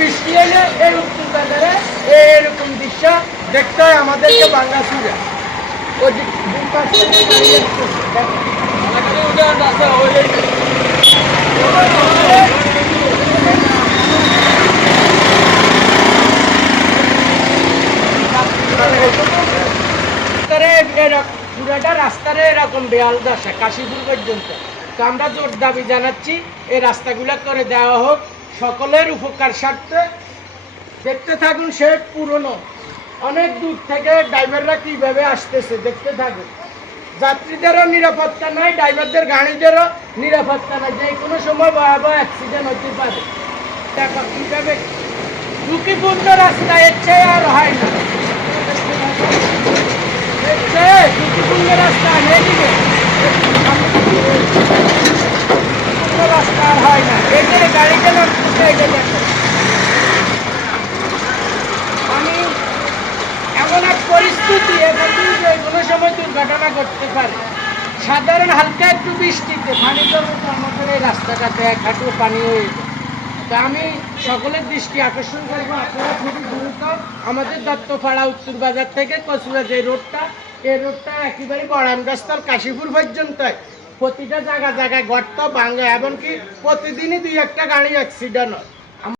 বৃষ্টি এলে এই উত্তর বাজারে এরকম দৃশ্য দেখতে হয় আমাদেরকে বাংলাদেশে। ওই দুই পাশে দাঁড়িয়ে পুরাটা রাস্তার এরকম বেহাল দশা কাশীপুর পর্যন্ত। তো আমরা জোর দাবি জানাচ্ছি এই রাস্তাগুলো করে দেওয়া হোক সকলের উপকার স্বার্থে। দেখতে থাকুন, সে পুরনো অনেক দূর থেকে ড্রাইভাররা কিভাবে আসতেছে দেখতে থাকুন। যাত্রীদেরও নিরাপত্তা নাই, ড্রাইভারদের গাড়িদেরও নিরাপত্তা নাই, যে কোনো সময় ভয়াবহ অ্যাক্সিডেন্ট হতে পারে। দেখো কিভাবে ঝুঁকিপূর্ণ রাস্তা, এর চেয়ে আর হয় না। ঝুঁকিপূর্ণ রাস্তা এদিকে রাস্তা আর হয় না, এখানে গাড়িতে নামতেছে। এটা দেখো আমি এমন এক পরিস্থিতি, এখান থেকে যে কোনো সময় দুর্ঘটনা ঘটতে পারে। সাধারণ হালকা একটু বৃষ্টিতে পানি জমে আমাদের এই রাস্তাটাতে এক হাঁটু পানি হয়ে যায়। তা আমি সকলের দৃষ্টি আকর্ষণ করবো, আপনারা খুবই দ্রুত আমাদের দত্তপাড়া উত্তর বাজার থেকে কচুয়া যে রোডটা, এই রোডটা একেবারে বরানগাছতল কাশীপুর পর্যন্ত প্রতিটা জায়গায় গর্ত ভাঙে, এমনকি প্রতিদিনই দুই একটা গাড়ি অ্যাক্সিডেন্ট হয়।